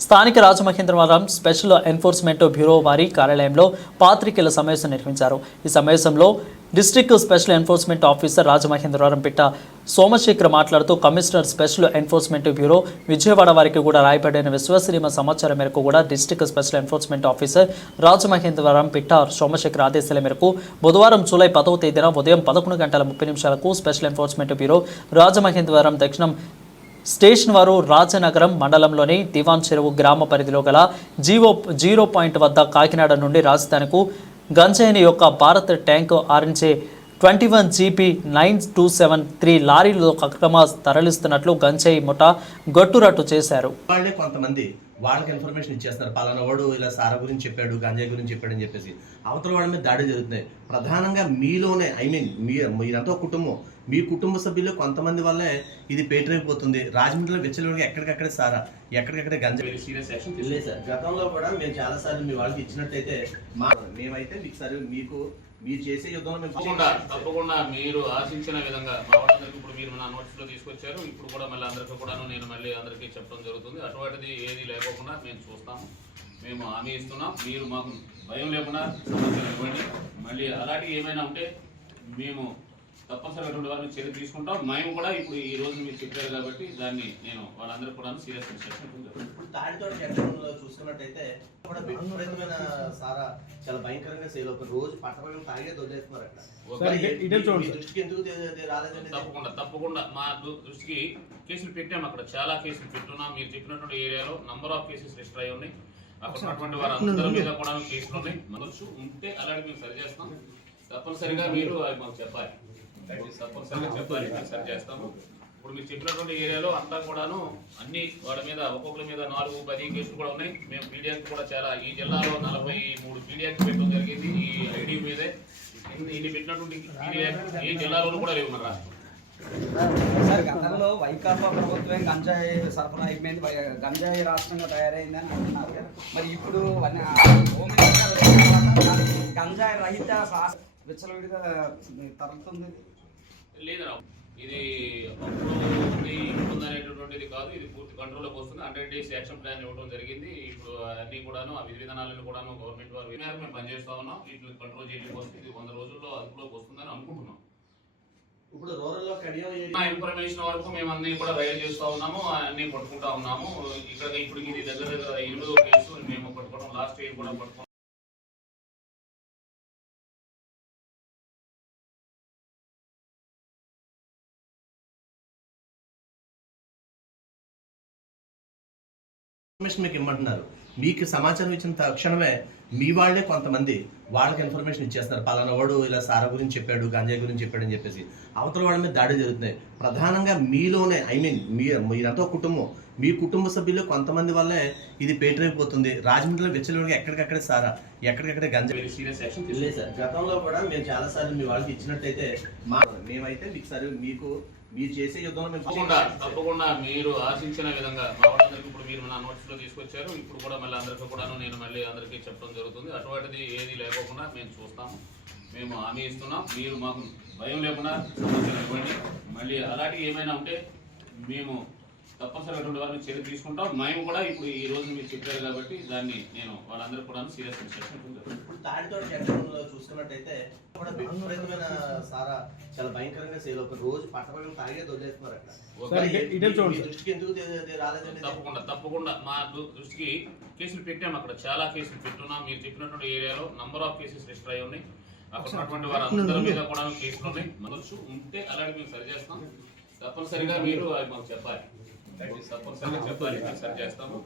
స్థానిక Rajamahendravaram special enforcement bureau వారి కార్యాలయంలో పాత్రికేయుల సమావేశం నిర్వహించారు. ఈ సమావేశంలో district special enforcement officer Rajamahendravaram Pitta Somasekhar మాట్లాడుతూ commissioner special enforcement bureau Vijayawada వారికి కూడా రాయబడిన విశ్వసనీయ సమాచారం మేరకు కూడా district special enforcement officer Rajamahendravaram Pitta Somasekhar ఆదేశాల మేరకు బుధవారం జూలై పదవ తేదీన ఉదయం పదకొండు గంటల ముప్పై నిమిషాలకు స్పెషల్ ఎన్ఫోర్స్మెంట్ బ్యూరో రాజమహేంద్రవరం దక్షిణం స్టేషన్ వారు రాజనగరం మండలంలోని దివాన్ చెరువు గ్రామ పరిధిలో గల జీవో జీరో పాయింట్ వద్ద కాకినాడ నుండి రాజధానికి గంజాయిని యొక్క Bharat tank ఆరించే twenty one GP nine two seven three లారీలో అక్రమ తరలిస్తున్నట్లు గంజాయి ముఠ గట్టురట్టు చేశారు. వాళ్ళే కొంతమంది వాళ్ళకి ఇన్ఫర్మేషన్ ఇచ్చేస్తున్నారు పలానా వాడు ఇలా సారా గురించి చెప్పాడు గంజాయి గురించి చెప్పాడు అని చెప్పేసి. అవతల వాళ్ళ మీద దాడి జరుగుతున్నాయి. ప్రధానంగా మీలోనే ఐ మీన్ మీ మీరంతా కుటుంబం. మీ కుటుంబ సభ్యులు కొంతమంది వల్లే ఇది పేటరైపోతుంది. రాజమండ్రిలో విచ్చలవిడిగా ఎక్కడికక్కడే సారా ఎక్కడికక్కడే గంజాయి. సీరియస్ యాక్షన్ లేదు సార్ గతంలో కూడా మేము చాలా సార్లు మీ వాళ్ళకి ఇచ్చినట్టయితే మా మేమైతే మీకు సరే మీకు మీరు చేసే యుద్ధంలో మేము తప్పకుండా తప్పకుండా మీరు ఆశించిన విధంగా మా వాళ్ళందరికీ ఇప్పుడు మీరు నా నోట్స్లో తీసుకొచ్చారు. ఇప్పుడు కూడా మళ్ళీ అందరికీ కూడాను నేను మళ్ళీ అందరికీ చెప్పడం జరుగుతుంది. అటువంటిది ఏది లేకోకుండా మేము చూస్తాము. మేము హామీ ఇస్తున్నాం. మీరు మాకు భయం లేకుండా సమస్యలు ఇవ్వండి మళ్ళీ అలాంటివి ఏమైనా ఉంటే మేము తప్పనిసరిగా అటువంటి వారిని చర్య తీసుకుంటాం. మేము కూడా ఇప్పుడు ఈ రోజు మీరు చెప్పారు కాబట్టి దాన్ని నేను వాళ్ళందరికీ కూడా సీరియస్ ఇన్స్ట్రక్షన్ జంక్షన్లో చూసుకున్నట్టయితే కూడా విపరీతమైన సారా చాలా భయంకరంగా సేల్ అవుతుంది. రోజు పట్టపగలు తాగే దొల్లేస్తున్నారు అక్కడ. మీ- దృష్టికి ఎందుకు రాలేదండి? తప్పకుండా తప్పకుండా. మా దృష్టికి కేసులు పెట్టాం అక్కడ. చాలా కేసులు పెట్టున్నాం. మీరు చెప్పినటువంటి ఏరియాలో నంబర్ ఆఫ్ కేసెస్ రిజిస్టర్ అయి ఉన్నాయి. అక్కడ ఉన్నటువంటి వారందరి మీద కూడా కేసులు ఉన్నాయి. మనసు ఉంటే అలాంటి మేము సరి చేస్తాం. తప్పనిసరిగా మీరు మాకు చెప్పాలి. తప్పనిసరిగా చెప్పాలి. మేము సరి చేస్తాము. ఇప్పుడు మీరు చెప్పినటువంటి ఏరియాలో అంతా కూడాను అన్ని వాళ్ళ మీద ఒక్కొక్కరి మీద నాలుగు పది కేసులు కూడా ఉన్నాయి. మేము పీడియాకి కూడా చాలా ఈ జిల్లాలో నలభై మూడు పీడియాకి పెట్టడం జరిగింది. ఈ ఐడి మీదే ఇన్ని పెట్టినటువంటి పీడియాక్ ఏ జిల్లాలోనూ కూడా లేవు మన రాష్ట్రం. సార్ గతంలో వైకాపా ప్రభుత్వం గంజాయి సరఫరా అయిపోయింది. గంజాయి రాష్ట్రంగా తయారైందని అంటున్నారు మరి ఇప్పుడు హోమ్ తర్వాత గంజాయి రహిత విచ్చలవిడిగా తరలుతుంది లేదురా ఇది అప్పుడు ఉంది ఇప్పుడు అనేటటువంటిది కాదు ఇది పూర్తి కంట్రోల్లోకి వస్తుంది. హండ్రెడ్ డేస్ యాక్షన్ ప్లాన్ ఇవ్వడం జరిగింది. ఇప్పుడు అన్ని కూడాను ఆ విధి విధానాలను కూడాను గవర్నమెంట్ వారు మేము పనిచేస్తా ఉన్నాం. వీటిని కంట్రోల్ చేయడానికి వస్తుంది ఇది వంద రోజుల్లో అదుపులోకి వస్తుందని అనుకుంటున్నాం. ఇప్పుడు రూరల్లో ఇన్ఫర్మేషన్ వరకు మేము అన్ని కూడా రైడ్ చేస్తా ఉన్నాము అన్ని పట్టుకుంటా ఉన్నాము. ఇక్కడ ఇప్పుడు ఇది దగ్గర దగ్గర ఎనిమిదో కేసు మేము పట్టుకోవడం లాస్ట్ ఇయర్ కూడా పట్టుకోవడం ఇన్ఫర్మేషన్ మీకు ఇమ్మంటున్నారు. మీకు సమాచారం ఇచ్చిన తక్షణమే మీ వాళ్ళే కొంతమంది వాళ్ళకి ఇన్ఫర్మేషన్ ఇచ్చేస్తున్నారు పలానా వాడు ఇలా సారా గురించి చెప్పాడు గంజాయి గురించి చెప్పాడు అని చెప్పేసి. అవతల వాళ్ళ మీద దాడి జరుగుతున్నాయి. ప్రధానంగా మీలోనే ఐ మీన్ మీ మీరంతా కుటుంబం. మీ కుటుంబ సభ్యులు కొంతమంది వల్లే ఇది పేటరైపోతుంది. రాజమండ్రిలో విచ్చలవిడిగా ఎక్కడికక్కడే సారా ఎక్కడికక్కడే గంజాయి సీరియస్ యాక్షన్ లేదు సార్. గతంలో కూడా మేము చాలా సార్లు మీ వాళ్ళకి ఇచ్చినట్టయితే మా మేమైతే మీకు సరే మీకు మీరు చేసే యుద్ధంలో మేము తప్పకుండా తప్పకుండా మీరు ఆశించిన విధంగా మా వాళ్ళందరికీ ఇప్పుడు మీరు నా నోట్స్లో తీసుకొచ్చారు. ఇప్పుడు కూడా మళ్ళీ అందరికీ కూడాను నేను మళ్ళీ అందరికీ చెప్పడం జరుగుతుంది. అటువంటిది ఏది లేకోకుండా మేము చూస్తాము. మేము హామీ ఇస్తున్నాం. మీరు మాకు భయం లేకుండా సమస్యలు ఇవ్వండి. మళ్ళీ అలాంటివి ఏమైనా ఉంటే మేము తప్పనిసరిగా అటువంటి వారిని చర్య తీసుకుంటాం. మేము కూడా ఇప్పుడు ఈ రోజు మీరు చెప్పారు కాబట్టి దాన్ని నేను వాళ్ళందరికీ కూడా సీరియస్ జరుగుతుంది చూసుకున్నట్టయితే కూడా విపరీతమైన సారా చాలా భయంకరంగా సేల్ అవుతుంది. రోజు పట్టపగలు తాగే దొల్లేస్తున్నారు అక్కడ. మీ- దృష్టికి ఎందుకు రాలేదండి? తప్పకుండా తప్పకుండా. మా దృష్టికి కేసులు పెట్టాం అక్కడ. చాలా కేసులు పెట్టున్నాం. మీరు చెప్పినటువంటి ఏరియాలో నంబర్ ఆఫ్ కేసెస్ రిజిస్టర్ అయి ఉన్నాయి. అక్కడ ఉన్నటువంటి వారందరి మీద కూడా కేసులు ఉన్నాయి. మనసు ఉంటే అలాంటి మేము సరి చేస్తాం. తప్పనిసరిగా మీరు అవి మాకు చెప్పాలి. తప్పనిసరిగా చెప్పాలి. మేము సరి చేస్తాము.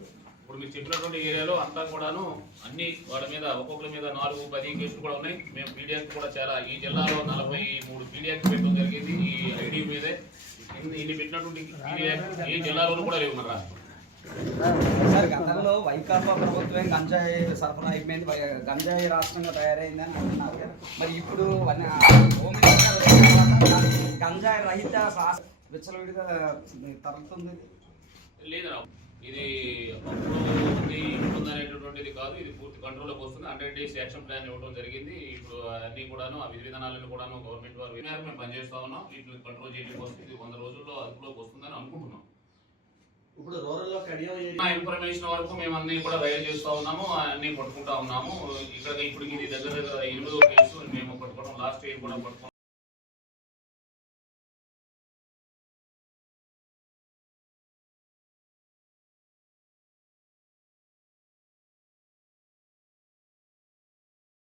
ఇప్పుడు మీరు చెప్పినటువంటి ఏరియాలో అంతా కూడాను అన్ని వాళ్ళ మీద ఒక్కొక్కరి మీద నాలుగు పది కేసులు కూడా ఉన్నాయి. మేము పీడియాక్ కూడా చాలా ఈ జిల్లాలో నలభై మూడు పీడియాక్ పెట్టడం జరిగింది. ఈ ఐడి మీదే ఇన్ని పెట్టినటువంటి పీడియాక్ ఏ జిల్లాలోనూ కూడా లేవు మన సార్ గతంలో వైకాపా ప్రభుత్వం గంజాయి సరఫరా అయిపోయింది. గంజాయి రాష్ట్రంగా తయారైందని అంటున్నారు మరి ఇప్పుడు గంజాయి రహిత విచ్చలవిడిగా తరలుతుంది. లేదురా ఇది అప్పుడు ఉంది ఇప్పుడు అనేటటువంటిది కాదు. ఇది పూర్తి కంట్రోల్లోకి వస్తుంది. హండ్రెడ్ డేస్ యాక్షన్ ప్లాన్ ఇవ్వడం జరిగింది. ఇప్పుడు అన్ని కూడాను ఆ విధి విధానాలను కూడాను గవర్నమెంట్ వారు మేరకు మేము పనిచేస్తా ఉన్నాం. వీటిని కంట్రోల్ చేయడానికి వస్తుంది ఇది వంద రోజుల్లో అదుపులోకి వస్తుందని అనుకుంటున్నాం. ఇప్పుడు రూరల్లో కడియం ఇన్ఫర్మేషన్ వరకు మేము అన్ని కూడా రైడ్ చేస్తూ ఉన్నాము. అన్ని పట్టుకుంటా ఉన్నాము. ఇక్కడ ఇప్పుడు ఇది దగ్గర దగ్గర ఎనిమిదో కేసు మేము పట్టుకోవడం లాస్ట్ ఇయర్ కూడా పట్టుకున్నాం.